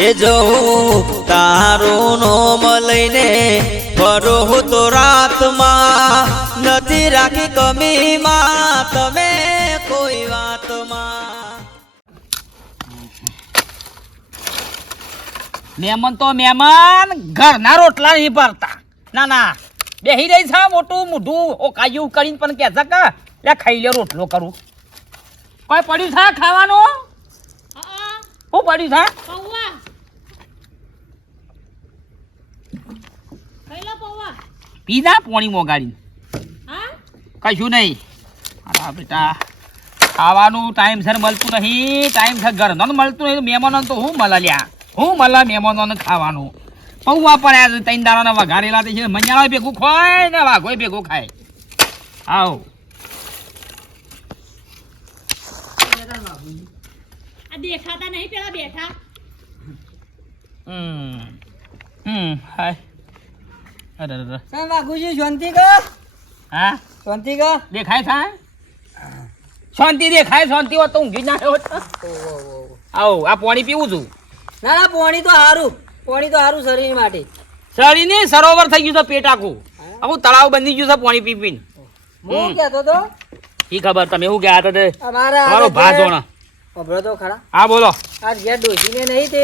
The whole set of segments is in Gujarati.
એ જવું તારું નોમ લઈને ફરો તો રાતમાં નથી રાખી કમીમાં તમે કોઈ વાતમાં. મહેમાન તો મહેમાન ઘરના રોટલા નહીં ભરતા. ના ના બેહી રહી છે મોટું મોઢું ઓ કાયું કરીને પણ કે છે કે લે ખાઈ લે રોટલો કરું. કોઈ પડ્યું છે ખાવાનું? શું પડ્યું છે? પીધા પોણી મોગાડીને કશું નહીં. હા બેટા ખાવાનું ટાઈમસર મળતું નહીં, ટાઈમસર ઘરનું મળતું નહીં. મહેમાનો તો હું મળા લ્યા, હું મળા મહેમાનોને ખાવાનું. પૌવા પડ્યા છે ત્રણ દાડાના વઘારેલા છે. મંજાળા ભેગું ખાય ને વાઘોય ભેગું ખાય. આવ દેખાતા નહીં પેલા બેઠા. હાય અરે અરે સા વાઘુજી શાંતિ કો? હા શાંતિ કો? દેખાય થાય શાંતિ દેખાય. શાંતિ હોત તો ઊંઘી ના હોત. આવો આ પાણી પીવું છું. ના ના પાણી તો સારું, પાણી તો સારું શરીર માટે. શરીરને સરોવર થઈ ગયું છે પેટ આખું. આખું તળાવ બંધી ગયું છે પાણી પી પીને. હું કહેતો તો ઈ ખબર તમે શું કહેતા હતા? અમારા મારો ભાત જોણા. ખબરો તો ખરા. હા બોલો. આ ઘેર ડોસીને નહીં તે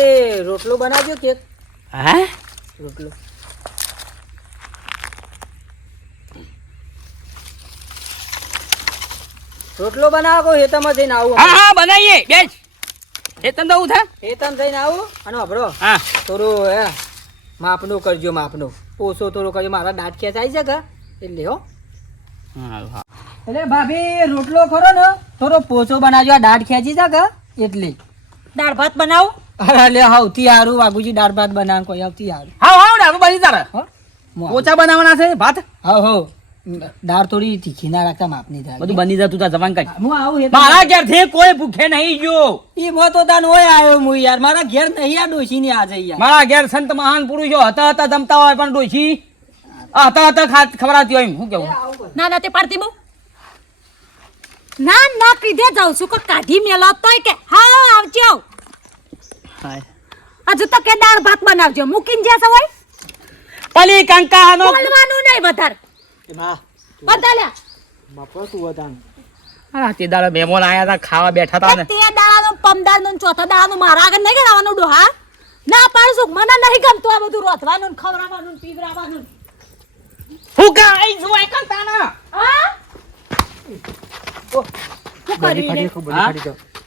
રોટલો બનાવજો કેક. હે રોટલો રોટલો બનાવો કો હેતમાં જઈને આવું. હા હા બનાવીએ બેસ. એ તને દઉં છે. હેતમ જઈને આવું અને અભરો હા થોડું માપનું કરજો, માપનું ઓછો થોડું કરજો. મારા દાંત ખેંચાઈ છે કે એટલે હો. એટલે ભાભી રોટલો ખરો ને થોડો પોચો બનાવજો. આ દાંત ખેંચી છે કે એટલે દાળ ભાત બનાવો. અરે લે સૌથી સારું વાઘુજી દાળ ભાત બનાવ કોઈ સૌથી સારું. હા હા ડાબો બની તારે હો ઓછા બનાવવાના છે ભાત. હા હો દાળ થોડી તીખી ના રાખતા માપની દાળ. બધું બની જતું તા જવાન કઈ. હું આવું મારા ઘેરથી કોઈ ભૂખે નહીં ગયો. ઈ મો તો તાન હોય આવ્યો હું યાર. મારા ઘેર નહીં આ ડોશી ની આજે યાર. મારા ઘેર સંત મહાન પુરુષો હતા હતા જમતા હોય પણ ડોશી હતા હતા ખવડાવતી હોય. શું કેવું? ના ના તે પાડતી બહુ ના ના પીધે જાઉં છું કે કાઢી મેલો તોય કે હા આવજો. હજુ તો કે દાળ ભાત બનાવજો મૂકીને જ્યાં હોય પલી કંકાનો બોલવાનું નહીં વધારે. બધા લ્યા બાપા તું વતાન હા તે દાડે મહેમાન આયા હતા ખાવા બેઠા હતા ને. તે દાડાનું પમદારનું ચોથા દાડાનું મારા આગળ નહીં કરાવવાનું ડોહા. ના પાડશું મને નહીં ગમતું આ બધું રોધવાનું ને ખવડાવવાનું ને પીવડાવવાનું. હું કા આઈ છું આ કંતાના. હા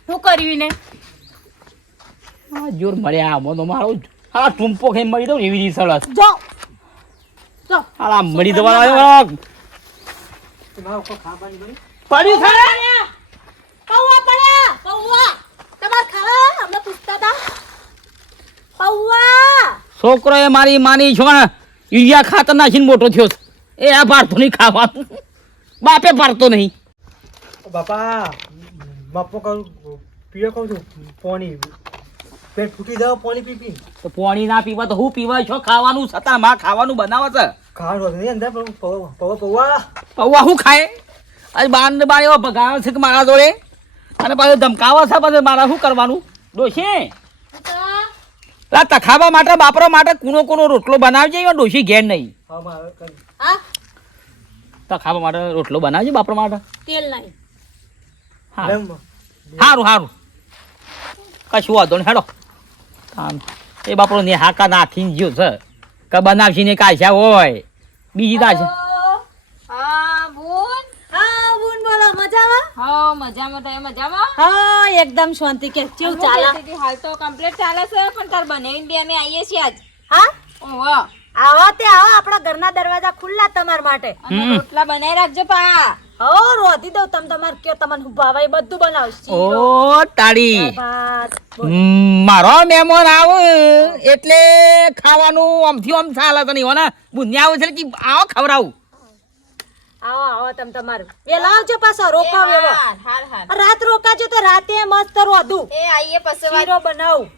શું કર્યું ને જોર મળ્યા મોનો મારો આ ટુંપો ખાઈ મળી દઉં એવી રીતે સરસ. જો જો આ મળી દવાનો આવ્યો પડ્યું છે. પૌવા પડ્યા પૌવા તમાર ખાવા અમને પૂછતા હતા. પૌવા છોકરો એ મારી માની છો ને યુરિયા ખાતર નાખીને મોટો થયો છે. એ આ ભારતો નહીં ખાવાનું. બાપે ભારતો નહીં. બાપા બાપો કહું પીએ કહું છું પાણી પેટ ફૂટી જાવ પાણી પી પી. તો પાણી ના પીવા તો હું પીવાય છો? ખાવાનું છતાં માં ખાવાનું બનાવે છે. ખાવાનું નહીં અંદર પૌવા પૌવા પૌવા શું ખાય? આજે બાર ને બાર એવો ભગાવે છે કે મારા જોડે અને પાછું ધમકાવે છે. પછી મારા શું કરવાનું? ડોશી લા તખાવા માટે બાપરા માટે કૂનો કૂનો રોટલો બનાવજે. ડોશી ઘેર નહીં. હા તખાવા માટે રોટલો બનાવજે બાપરા માટે. તેલ નહીં સારું સારું કશું વાંધો નહીં. હેડો એ બાપરો ને હાકા નાખીને ગયો છે કે બનાવશી ને કાશ્યા હોય બીજી તાશે. હા બુન બોલો મજામાં? હા મજામાં. તો મજામાં હા એકદમ શાંતિ. કે કેવું ચાલે? હાલ તો કમ્પ્લીટ ચાલે છે પણ તાર બનાવીને બે અમે આવીએ છીએ આજ. હા ઓહો આવો તે આવો. આપણા ઘરના દરવાજા ખુલ્લા તમાર માટે. અને રોટલા બનાવી રાખજો પા. હો રોધી દઉં તમ તમાર કે તમને ભાવે બધું બનાવશું. ઓ તાળી ભાત મારો મહેમાન આવ એટલે ખાવાનું આમથી આમ ચાલે તો નહીં હો ને. બુનિયા આવે છે કે આવો ખવડાવું. આવો આવો તમ તમારું વેલા આવજો પાછો રોકાવ એવો. હાલ હાલ રાત રોકાજો તો રાતે મસ્ત રોધું એ આઈએ પછી શીરો બનાવું.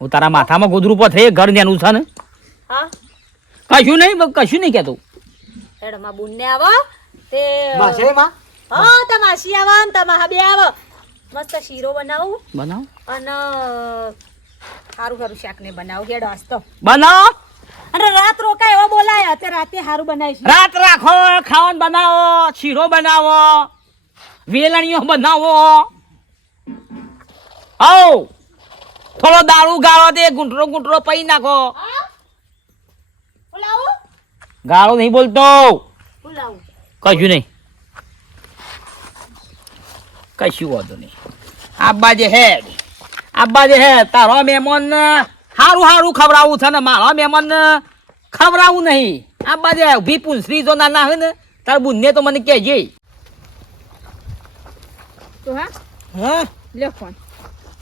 હું તારા માથામાં ગોદરું પર થઈ ઘર નેનું છે ને. હા કશું નહીં કહેતો. હેડમાં બુનને આવો તે માસે માં હા તમાસી આવો ને તમા બે આવો મસ્ત શીરો બનાવું બનાવ અને હારું હારું શાક ને બનાવો હેડો આજ તો બનાવો અને રાત રોકાય એવા બોલાય અત્યારે રાતે હારું બનાવીશ રાત રાખો ખાવાનું બનાવો શીરો બનાવો વેલણીઓ બનાવો આવ થોડો દારૂ ગાળો દે ગુંટરો પી નાખો બોલાવો ગાળો નહીં બોલતો બોલાવો કશું નહીં કશું વાંધો નહીં આબ્બા જે હે તારો મહેમાન હારું હારું ખવડાવવું છે ને મારા મહેમાન ખવડાવવું નહીં આબ્બા જે ઉભી પૂંછડી જો ના હોય ને તાર બુનને તો મને કહેજે તો હા હા લ્યો ફોન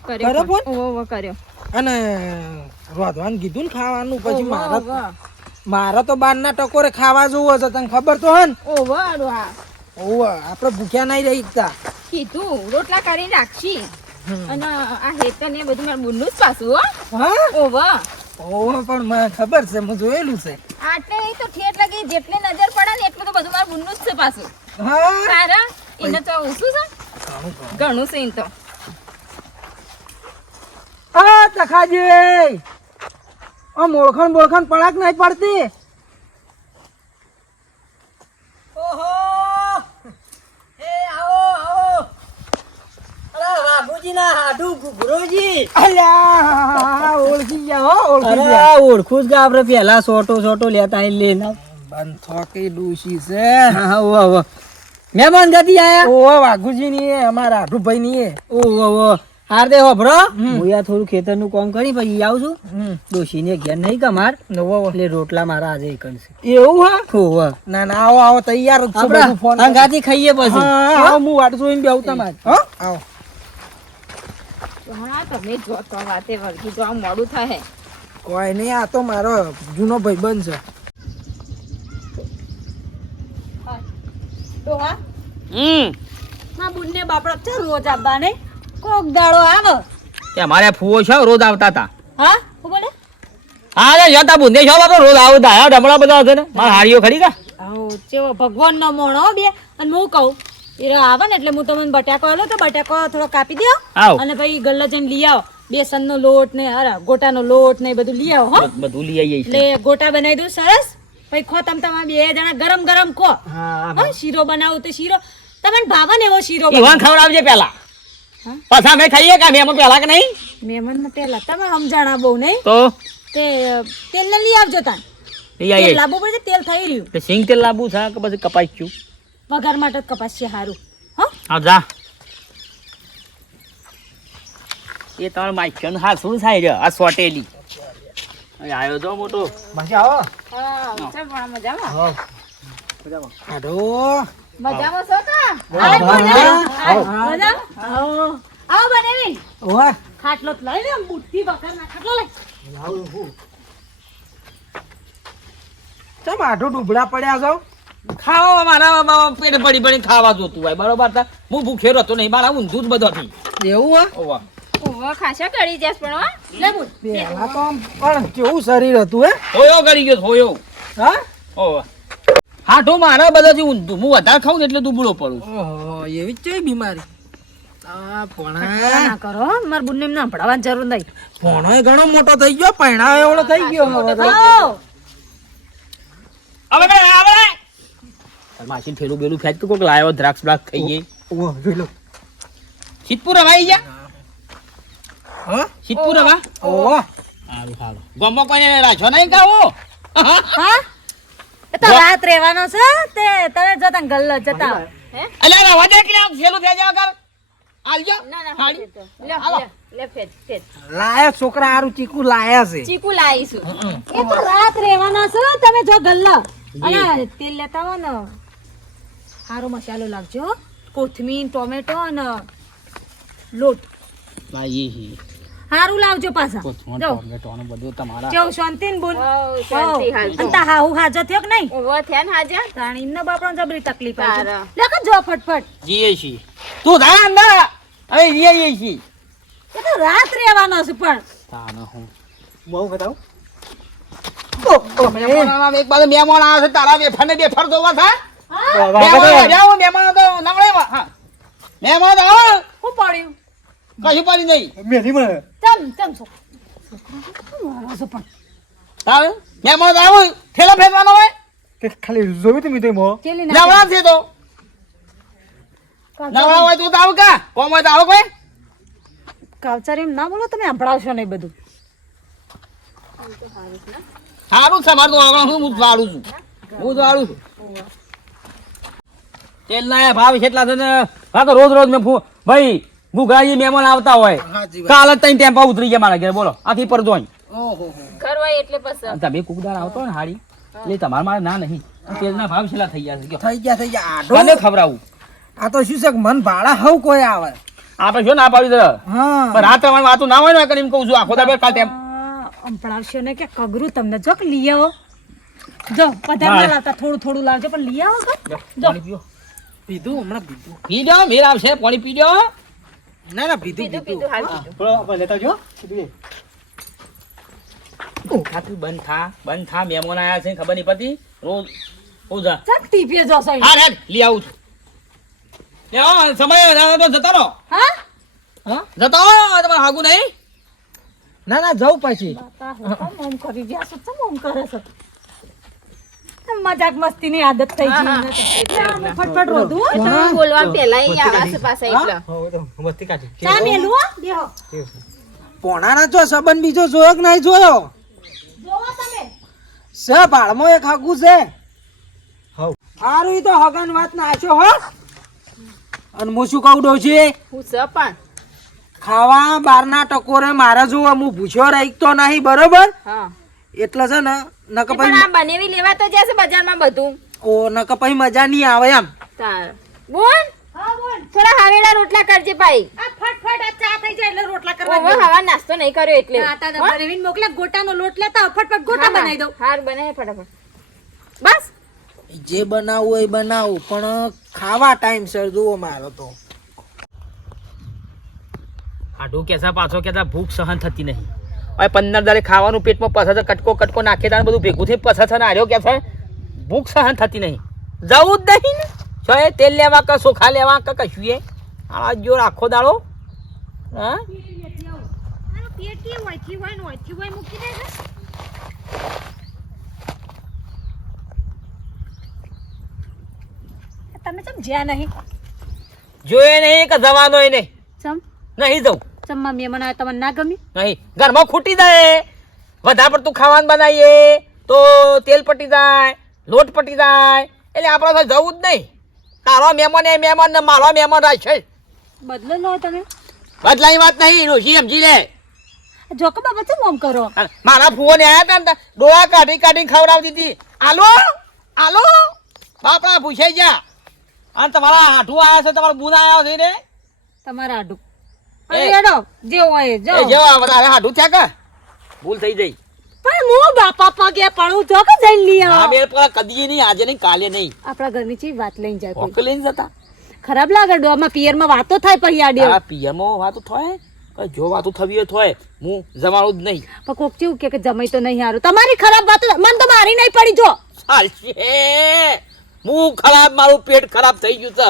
કર્યો કર્યો ફોન? ફોન ઓહો કર્યો અને રોધવાનું કીધું ને ખાવાનું પછી મારા તો બારના ટકોરે ખાવા જોવો છે તને ખબર તો હે ને ઓહો હા ઓવે આપણે ભૂખ્યા નહીં રહી શકતા કીધું રોટલા કરીને રાખશી અને આ હેતર ને બધું મારું બુનનું જ પાછું હો હા ઓહો ઓવે પણ મને ખબર છે હું જોયેલું છે આટલે નહીં તો ઠેઠ લાગી જેટલી નજર પડે ને એટલું તો બધું મારું બુનનું જ છે પાછું હા તારા એને તો શું છે ઘણું છે એને તો આ તખાજી આમ ઓળખાણ પડાક નહીં પડતી ઓહો એ આવો અરે બાબુજીના હાડુ ગુગરોજી અલ્યા ઓળખી ગયા હો ઓળખી ગયા ઓળખું જ કે આપણે પેલા સોટો લેતા લઈને બંધ થોકી ડૂસી છે મહેમાન ગતિ આયા ઓહો વાઘુજી ની અમારા હાડુભાઈ ની ઓહો હાર દે હોભરો હું યા થોડું ખેતરનું કામ કરી પછી આવું છું ડોશીને ઘેર નહીં કમાર એટલે રોટલા મારા આજે કરશે એવું હા ઓહો ના ના આવો તૈયાર જ છું બધું આપણે ફોન અંગાથી ખાઈએ પછી આવો હું વાટ જોઈને બેહું તમારે હો આવો હા તમે જો તો વાતે વળગી જો આમ મોડું થાય કોઈ નહીં આ તો મારો જૂનો ભાઈબંધ છે ડોહા માં બુનને બાપડો છે રોજ આવવા ને કોક દાડો આવે કે અમારે ફુવો છે રોજ આવતા હતા હા હું બોલે હા રે જતા બુંદે છો બાપા રોજ આવતા હા ડમણા બધા હશે ને મારા હાડીઓ ખરી કા આવો ચેવો ભગવાન નો મોણો બે અને હું કહું એ આવે ને એટલે હું તમને બટાકો આલો તો બટાકો થોડો કાપી દો આવ અને પછી ગલ્લા જઈને લઈ આવો બેસન નો લોટ ને અરે ગોટાનો લોટ ને એ બધું લઈ આવો હો બધું લઈ આવીએ એટલે ગોટા બનાવી દઉં સરસ પછી ખો તમે બે જણા ગરમ ગરમ ખો હા શીરો બનાવું તો શીરો તમને ભાવે ને એવો શીરો ઈવાન ખવડાવજે પેલા પાછા અમે ખાઈએ કે મેમો પેલા કે નહીં મહેમાન ને પેલા તમે સમજાણા બહુ નહીં તો તે તેલ ને લઈ આવજો તાન લઈ તેલ આવીએ લાવવું પડશે તેલ થઈ રહ્યું તે સિંગ તેલ લાવવું છે કે પછી કપાસ્યું વઘાર માટે જ કપાસ છે સારું હા હા જા એ તમારે માઇકન હા શું થાય છે આ સોટેલી આવ્યો તો મોટો મજા આવો હા ચાલ પણ મજામાં હાડો મજામાં છો કા આવો બનાવી ઓવા ખાટલો જ લઈ લે બુદ્ધિ વઘાર ના ખાટલો લઈ ચમ આઢો ડૂબડા પડ્યા છો ખાવા મારા પેટ પડી ખાવા જોતું હોય બરોબર તા હું ભૂખ્યો હતો નહીં મારા ઊંધું જ બધો હતી એવું હે ઓવા ઓહો ખાસા કરી જશ પણ હો લે બુદ પેલા તો આમ પણ કેવું શરીર હતું હે હોયો ગળી ગયો હોયો હા ઓવા હાઠો મારા બધાથી ઊંધું હું વધારે ખાઉં ને એટલે દુબળો પડું ઓહો એવી જ છે બીમારી આ કચરા ભણા ના કરો મારા બુનને એમ ના ભણાવવાની જરૂર નહીં ભણો ઘણો મોટો થઈ ગયો પૈણા એવડો થઈ ગયો હવે તો. આવો હવે માસી ઠેલું બેલું ફેંક કે કોક લાયો દ્રાક્ષ બ્રાક્ષ ખાઈ ગઈ ઓહો જોઈ લો સિદ્ધપુર રવાઈ ગયા હા સિદ્ધપુર રવા ઓહો સારું સારું ગમો કોઈને રાખ્યો નહીં કાવો હા એ તો રાત રહેવાનો છે તે તમે જતા ગલ્લો જતા અલ્યા રવા દે કે આમ છેલું થઈ જાવ કર આલજો ના ના હાડી લે લે ફેટ ફેટ લાયા છોકરા હારું ચીકુ લાયા છે ચીકુ લાવીશું એ તો રાત રહેવાનો છે તમે જો ગલ્લો અને તેલ લેતા હો ને સારો મસાલો લાગજો કોથમીર ટોમેટો અને લોટ લાઈ સારું લાવજો પાછા કોથમણ જો ટોમેટો ને બધું તમારા કેવું શાંતિ ને બોલ હઉ, શાંતિ હાલ તો. અંતા હાહુ હાજો થયો કે નહીં ઓહો થયા ને હાજા તાણી ને બાપરો જબરી તકલીફ આવી તારા. લે કે જો ફટફટ જીએ છી તું ધા અંદર હવે રીએ છી એ તો રાત રહેવાનો છે પણ તાનો હું બહુ બતાવ મહેમાન એક બાજુ મહેમાન આવે છે તારા વેફર ને બેફર જોવા થા હા મહેમાન જાઓ મહેમાન તો નવળે હા મહેમાન આવો હું પડ્યું કશું પડી નહીં મેલી મને ચમ ચમ છો મારો છો પણ તારે મહેમાન આવો ઠેલો ફેરવાનો હોય તે ખાલી જોયું તું મીઠું મો ચેલી નવરા છે તો નવરા હોય તો આવ કા કોમ હોય તો આવો કોઈ કાવચારી ના બોલો તમે સંભળાવશો નહીં બધું. સારું છે મારું તો આગળ હું વાળું છું તેલ ના ભાવ કેટલા છે ને હા તો રોજ રોજ મેં ભાઈ ગુગાજી મહેમાન આવતા હોય કાલ જ તઈ ટેમ્પા ઉતરી ગયા મારા ઘરે બોલો આથી પર જોઈ ઘર હોય એટલે પછી તમે કુકદાર આવતો હોય ને હાડી એટલે તમારે મારે ના નહીં તેલના ભાવ છેલ્લા થઈ ગયા છે થઈ ગયા કોને ખવડાવું આ તો શું છે કે મન ભાડા હવ કોઈ આવે આપણે શું ના પાડી દે હા પણ રાત તમારી વાતો ના હોય ને કરીને એમ કહું છું આખો દાડો કાલ ટેમ્પ સંભળાવશો ને કે કગરું તમને જો કે લઈ આવો જો પધાર ના લાવતા થોડું થોડું લાવજો પણ લઈ આવો કે જો પાણી પીઓ પીધું હમણાં પીધું પી જાઓ મેર આવશે પાણી પી જાઓ ના ના પીધું પીધું હાલ પીધું. થોડો આપણે લેતા જો ખાતું બંધ થા મહેમાન આયા છે ખબર નહીં પડતી રોજ જા ચાલ ટીપીએ જશો અહીં. હા હેડ લઈ આવું છું લે આવો, સમય તો જતા રહો હા હા જતા રહો તમારે હાગું નહીં ના ના જવું પછી બાપા, હું કેમ ઓમ કરી રહ્યા છો? ચમ ઓમ કરે છે? મજાક મસ્તી ની આદત થઈ ગઈ હા, એને તો. એટલે આમ ફટફટ રોધું હો. તમે બોલવા પહેલા ઈ આવાસ પાછા એટલે મસ્તી કાઢી ચા મેલું હો, બેહો. પોણાના જો સંબંધ બીજો જોયો કે નહીં જોયો જોવો તમે. છે ભાડમાં એક હાગું છે હારું ઈ તો હગન વાત નાખ્યો હો અને હું શું કહું દઉં છે હું છે પણ ખાવા બારના ટકોરે મારે જોવા હું ભૂખ્યો રહી તો નહીં બરોબર હા એટલે છે ને નક પણ પછી આ બનેવી લેવા તો જશે બજારમાં બધું ઓ નક પછી મજા નહીં આવે એમ તાર બોલ હા બોલ. થોડા હાવેડા રોટલા કરજે ભાઈ આ ફટફટ આ ચા થઈ જાય એટલે રોટલા કરવા ઓવો દો. હવા નાસ્તો નહીં કર્યો એટલે આટા દબાવી રેવીને મોકલ્યા, ગોટાનો લોટ લેતા આવો, ફટફટ ગોટા બનાવી દઉં. હાર બને ફટાફટ બસ જે બનાવવું હોય એ બનાવું પણ ખાવા ટાઈમ સર જુઓ મારો તો આઢું કેસા પાછો કેતા ભૂખ સહન થતી નહીં હવે 15 દાડે ખાવાનું પેટમાં પછા છે કટકો કટકો નાખે તાણ બધું ભેગું થઈ પછા છે ને આર્યો કે છે ભૂખ સહન થતી નહીં જવું જ નહીં ને છો એ તેલ લેવા કે ચોખા લેવા કે કશું એ આ જો આખો દાડો હા પેટી હોયથી હોય ને હોયથી હોય મૂકી દેજો. તમે ચમ જ્યાં નહીં જોયે નહીં કે જવાનો નહીં ચમ નહીં જવું ચમમાં મહેમાન આવે તમને ના ગમ્યું? નહીં ઘરમાં ખૂટી જાય વધારે પડતું ખાવાનું બનાવીએ તો તેલ પટી જાય લોટ પટી જાય એટલે આપણે તો જવું જ નહીં તારો મહેમાન એ મહેમાન ને મારો મહેમાન રહેશે બદલો લો તમે. બદલાઈ વાત નહીં ડોશી સમજી લે જો કે બાબા ચમ ઓમ કરો? મારા ફુઓને આયા હતા ને ડોળા કાઢી કાઢીને ખવડાવતી હતી આલો આલો બાપડા પૂછાઈ જા અને તમારા હાઠું આવ્યા છે તમારા બુના આવ્યા છે ને તમારા આડું એ. રેડો જે હોય જો. એ જેવા વધારે હાઠું થયા કે ભૂલ થઈ જઈ પણ હું બાપા પગે પડું જો કે જઈને લઈ આ આવો. બે પર કદી નહીં આજે નહીં કાલે નહીં આપણા ઘરની ચીજ વાત લઈને જાય કોઈ. હોક લઈને જતા ખરાબ લાગે ડોમાં પિયરમાં વાતો થાય પછી આડે આ પીએમઓ વાતો થાય કઈ જો વાતો થવી હોય થોય હું જવાનું જ નહીં પણ કોક કેવું કે જમાઈ તો નહીં હારું તમારી ખરાબ વાતો મન તો મારી નહીં પડી જો. ચાલશે હું ખરાબ મારું પેટ ખરાબ થઈ ગયું છે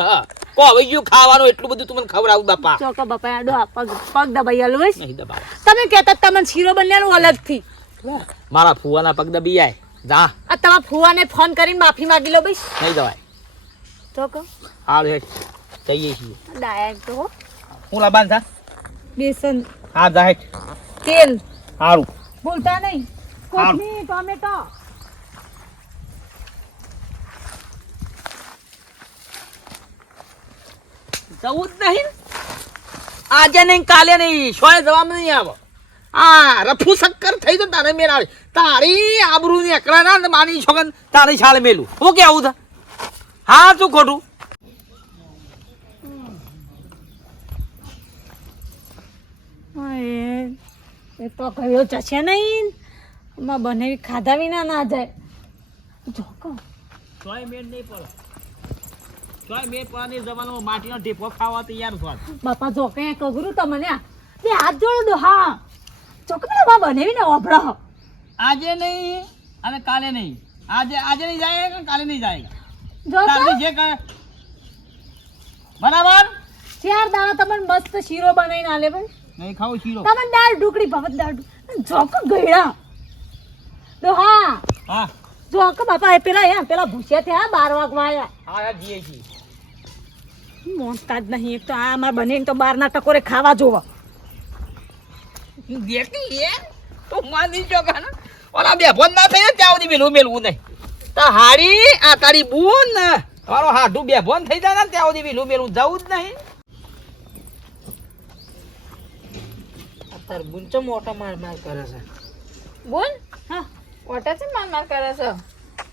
કો હવે ગયું ખાવાનું એટલું બધું તમને ખવડાવું બાપા ચોકા બાપા આડો આ પગ પગ દબાઈ આલું નહીં દબાવ તમે કહેતા તમને શીરો બન્યાનું અલગથી. મારા ફુવાના પગ દબી જાય જા આ તમારા ફુવાને ફોન કરીને માફી માંગી લો ભાઈ. નહીં દવાય ચોકો હાલ હેઠ જઈએ છીએ ડાયક તો હો. હું લાબાન થા બેસન હા જા હેઠ તેલ સારું ભૂલતા નહીં. કોથમીર ટોમેટો જવું જ નહીં આજે નહીં કાલે નહીં શોય જવામાં નહીં આવો આ રફુ શક્કર થઈ તો તારે મેળ આવે તારી આબરૂ ની અકડા ના માની છોકન તારી છાળ મેલું હું કેવું છે હા શું ખોટું એ તો કયો જશે નહીં માં બનેવી ખાધા વિના ના જાય. જોકો શોય મેળ નહીં પડે શોય મેળ પડવાની જવાનો માટીનો ઢેફો ખાવા તૈયાર છો બાપા જો કઈ કગરું તમને આ બે હાથ જોડો દો. હા ચોક પેલા બનેવી ને ઓભળો આજે નહીં અને કાલે નહીં આજે નહીં જાય કાલે નહીં જાય જો તો તારે જે કહે બરાબર 4 દાડા તમને મસ્ત શીરો બનાવીને આલે ભાઈ. નહીં ખાવું શીરો તમને દાળ ઢુકડી ભાવત દાળ જોક ગયડા તો હા હા જોક બાપા એ પેલા ભૂસ્યા થયા 12 વાગવા આયા હા જીએ છીએ મોનતા જ નહીં એક તો આ અમાર બને તો 12 ના ટકોરે ખાવા જોવા દેખતી એ તો માની ચોકા ને ઓલા બે ફોન ના થઈ ત્યાં સુધી મેલવું નહીં તા હાડી આ તારી બૂન ને તારો હાડું બે ફોન થઈ જાય ને ત્યાં સુધી મેલવું જવું જ નહીં તાર બુંચો મોટા માર કરે છે બોલ હા ઓટા છે માર કરે છે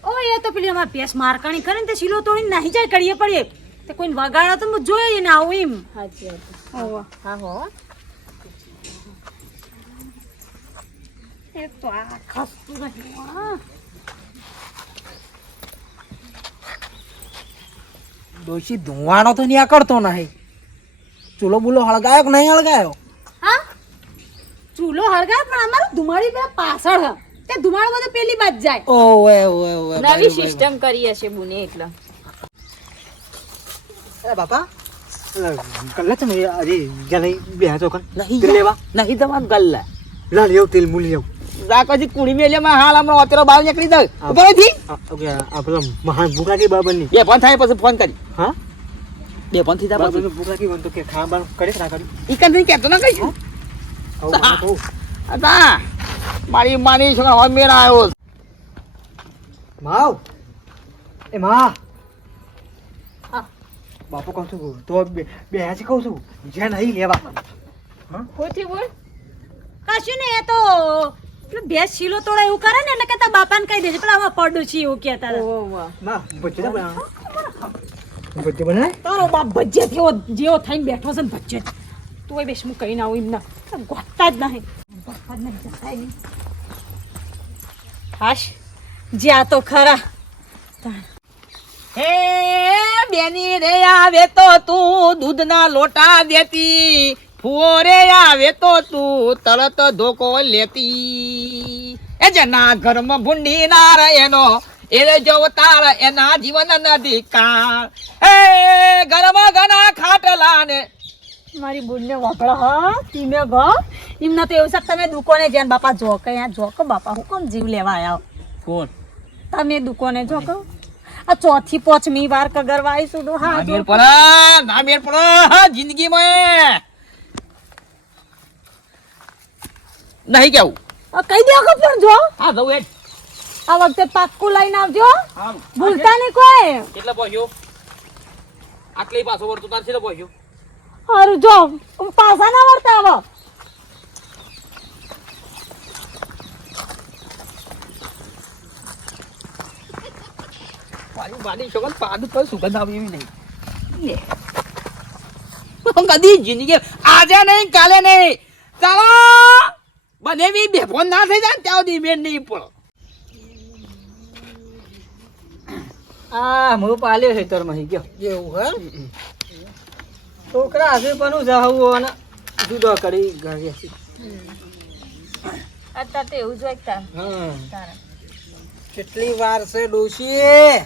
ઓ એ તો પેલી અમાર પેસ મારકાણી કરે ને તે શીલો તોડીને નાહી જાય કડીએ પડીએ તે કોઈ વગાડો તો હું જોઈએ ને આવું એમ સાચી વાત ઓવા હા હો એ તો આ ખસતું નહીં હા ડોશી ધુવાણો તો ન્યા કરતો નહીં ચૂલો બુલો હળગાયો કે નહીં હળગાયો હા ચૂલો હળગાય પણ અમારું ધુમાડી પેલા પાછળ હ તે ધુમાડો બધો પેલી બાજ જાય ઓવે ઓવે ઓવે નવી સિસ્ટમ કરી હશે બુને એટલે અરે બાપા કલ્લા તમે અરે જને બેહા તો કન નહીં લેવા નહીં તમાર ગલ્લા લા લેવ તેલ મૂલી લેવ રાકોજી કુડી મેલ્યામાં હાલ હમણાં અત્યારે બહાર નીકળી જાય ઉપર થી ઓકે આપણો મહાન ભૂખાકી બાબરની બે ફોન થાય પછી ફોન કરી હા બે ફોન થઈ જાય બાબરનો ભૂખાકી બનતો કે ખાવા કરે ના કરી ઈ કંઈ કહેતો ના કહીશું કહું અતા મારી માની છોકરા હવે મેળા આવ્યો માવ એ માં બાપુ કહું છું તો બે હાજી કહું છું જ્યાં નહીં લેવા કોથી બોલ કશું ને એ તો પેલું ભેંસ શીલો તોડે એવું કરે ને એટલે કે તારા બાપાને કહી દેજે પેલા આમાં પડું છે એવું કહેતા હતા. ઓવા માં બચ્ચે બનાય તારો બાપ ભજ્જે થયો જેવો થઈને બેઠો છે ને ભજ્જે તું બેસ હું કહીને આવું એમ ના ગોતતા જ નહીં ગોતતા જ નહીં જતા નહીં. હાશ જ્યાં તો ખરા હે બેની રે આવે તો તું દૂધના લોટા દેતી ફુઓ રે આવે તો તું તરત ધોકો લેતી એ જેના ઘરમાં ભૂંડી ના રહે એનો એ જોવતાર એના જીવન નથી કાર એ ઘરમાં ઘણા ખાટલા ને મારી બુનને વાપડા હા તીમે ગો એમને તો એવું છે કે તમે દુકાને જ્યાં બાપા જો કે અહીંયા જો કે બાપા હું કોણ જીવ લેવા આવ્યા કોણ તમે દુકાને જો કે આ ચોથી પાંચમી વાર કગરવા આવીશું તો હા જો ના મેર પડે જિંદગીમાં નહીં કેવું કહી દો કે પણ જો હા જવું એ આ વખતે પાક્કું લઈને આવજો હા ભૂલતા નહીં કોઈ કેટલા પહોંચ્યો આટલી પાછો વળતું તાર છે પહોંચ્યો હારું જો પાછા ના વળતા આવો મારી બાની છોકર પાડું કોઈ સુગંધ આવી એવી નહીં કદી જિંદગી આજે નહીં કાલે નહીં ચાલો બને બી બેફોન ના થઈ જાય ત્યાં સુધી મેં નહીં પડો આ હું પાલ્યો છે તર મહી ગયો એવું હે છોકરા હશે પણ જાવું અને જુદો કરી ઘરે અત્યારે તો એવું જ હોય તાર હા તારા કેટલી વાર છે ડોશી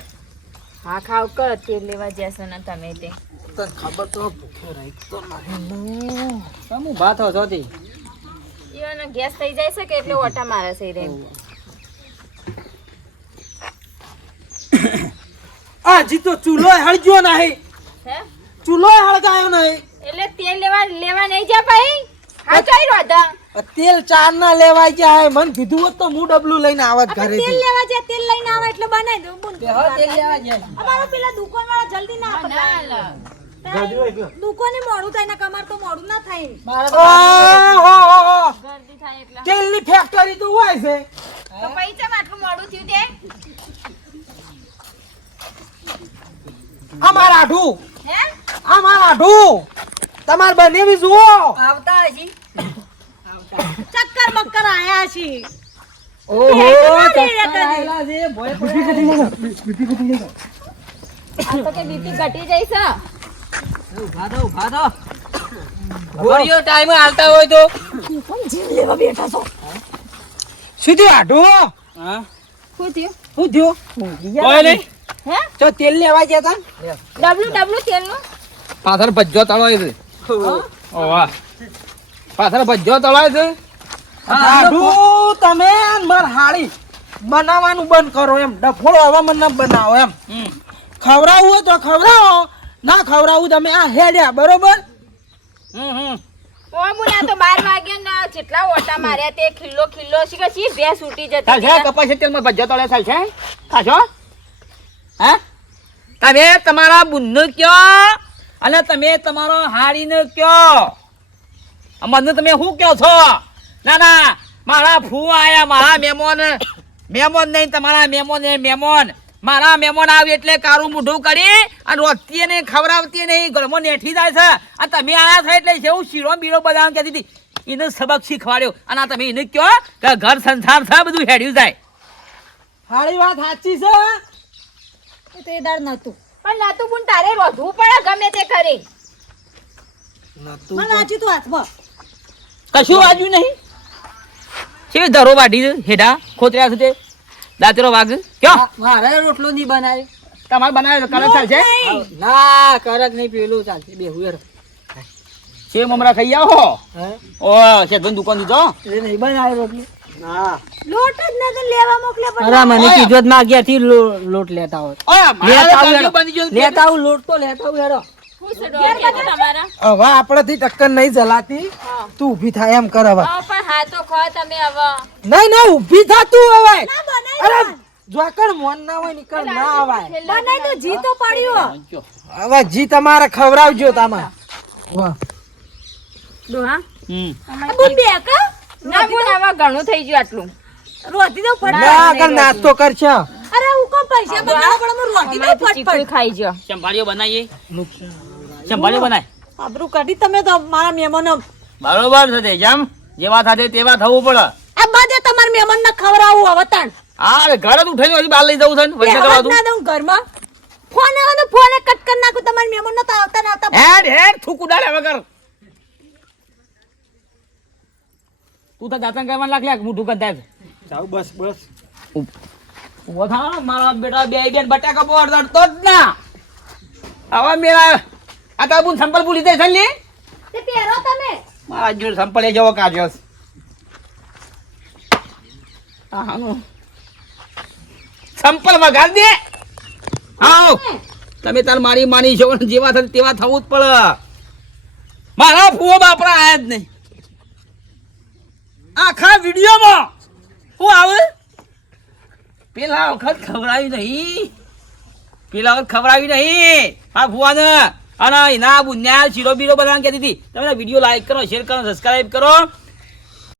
હા ખાવ કર તેલ લેવા જશો ને તમે તે તો ખબર તો ભૂખ્યો રહી તો નહીં હું ભાત હતો તે એવાનો ગેસ થઈ જાય છે કે એટલે ઓટા મારે છે રે હજી તો ચૂલો હળગ્યો નહીં હે ચૂલો હળગાયો નહીં એટલે તેલ લેવા નહીં જા ભાઈ હા ચાઈ રોધા તેલ ચાર ના લેવાય જાય મન કીધું હોત તો હું ડબલું લઈને આવત ઘરે તેલ લેવા જાય તેલ લઈને આવે એટલે બનાવી દઉં બોલ તેલ લેવા જાય અમારો પેલા દુકાન વાળા જલ્દી ના આપે દુકાને મોડું થાય ને કમાર તો મોડું ના થાય ગરદી થાય એટલે તેલ ની ફેક્ટરી તો હોય છે તો પૈસા આટલું મોડું થયું તે અમાર આઢું હે અમાર આઢું તમાર બનેવી જુઓ આવતા હજી ચક્કર બક્કર આયા છે ઓહો ચક્કર આયેલા છે ભોય પડે આ તો કે બીપી ઘટી જાય છે ઉભા દો ગોળીઓ ટાઈમે હાલતા હોય તો પણ જીવ લેવા બેઠા છો સીધી આઢું હા શું થયું શું થયો કોઈ નહીં હે તો તેલ લેવા ગયા તા ડબલું તેલનું પાછળ ભજ્જો તળાય છે ઓવા પાછળ ભજ્જો તળાય છે આડું તમે ને માર હાળી બનાવવાનું બંધ કરો એમ ડફોળો હવે મને ન બનાવો એમ ખવડાવવું હોય તો ખવડાવો ના ખવડાવવું તમે આ હેડ્યા બરોબર ઓ મુના તો 12 વાગ્યા ના જેટલા ઓટા માર્યા તે ખિલ્લો છે કે સી ભેંસ ઉટી જતી ચાલ છે કપાસ તેલમાં ભજ્જો તળે ચાલ છે ખાશો હા તમે તમારા બુનનો કયો અને તમે તમારો હાડીનો કયો મને તમે શું કહો છો ના ના મારા ફૂ આયા મારા મહેમાન નહીં તમારા મહેમાન મારા મહેમાન આવે એટલે કારું મૂઢું કરી અને રોટતી નહીં ખવડાવતી નહીં ઘરમાં નેઠી જાય છે અને તમે આયા છો એટલે જેવું શીરો બીરો બધા કહેતી હતી એને સબક શીખવાડ્યો અને આ તમે એને કહો કે ઘર સંસાર છે બધું હેડ્યું જાય હાળી વાત સાચી છે એ તો એ દાળ નતું પણ નાતું બુન તારે રોધવું પડે ગમે તે કરી મને વાંચ્યું તું હાથમાં કશું વાજ્યું નહીં છે ધરો વાઢી હેડા ખોતર્યા છે તે દાંતરો વાગ કયો મારે રોટલો નહીં બનાવ્યો તમારે બનાવ્યો કલર ચાલશે ના કરક નહીં પેલું ચાલશે બેહું યાર છે મમરા ખાઈ આવો હે ઓ શેઠભાઈ દુકાન દીધો એ નહીં બનાવ્યો રોટલો ના લોટ જ નતો લેવા મોકલ્યા પણ અરે મને કીધું જ માં અગિયારથી લોટ લેતા હોય ઓય લેતા આવું મારા હેડો. બની ગયો લેતા આવું લોટ તો લેતા આવું હેડો હું છે ડોક્ટર તમારા હવે આપણાથી ટક્કર નહીં જલાતી તું ઊભી થાય એમ કર હવે પણ હા તો ખો તમે હવે નહીં ઊભી થા તું હવે અરે જોકર મોન ના હોય નીકળ ના આવાય બનાય તો જી તો પાડ્યો હવે જી તમારે ખવડાવજો તમારે વાહ ડોહા હમ આ બુન બે કા ના બુન હવે ઘણું થઈ ગયું આટલું રોટી દો ફટ ના આગળ નાસ્તો કરશે અરે હું કોમ પૈસા બનાવવા પણ હું રોટી દો ફટ ચીકુ ખાઈ જો ચંપાડીઓ બનાવીએ ચંપાડીઓ બનાય આબરૂ કાઢી તમે તો મારા મહેમાનો બરોબર છે તે જેમ જેવા સાથે તેવા થવું પડે આ બાજે તમારા મહેમાન ને ખવડાવું હવે તાણ હા ઘર જ ઉઠાઈ હજી બહાર લઈ જવું છે ને વચ્ચે કરવા બેહવા જ દઉં ના દઉં ઘરમાં ફોન આવે તો ફોન કટ કરી નાખું તમારા મહેમાન નતા આવતા ના આવતા હેડ થૂક ઉડાડે વગર તું તો દાંતણ કરવા લાગ લે મોઢું કંટાય છે જાવ બસ ઉભો થા મારા બેટા બે બટાકા બોર દડતો જ ના હવે મેરા આ તો બુન સંપલ ભૂલી દે છલ્લી તે પહેરો તમે મારા જોડ સંપલ એ જેવો કાઢ્યો છે આનું સંપલ વગાડ દે આવ તમે તાર મારી માની છો ને જેવા થાય તેવા થવું જ પડે મારા ફુઓ બાપરા આયા જ નહીં આખા વિડીયોમાં શું આવે પેલા વખત ખવડાવી નહીં આ ફુવાને અને એના બુન્યા શીરો બીરો બધા કહેતી હતી તમે વિડીયો લાઈક કરો શેર કરો સબસ્ક્રાઈબ કરો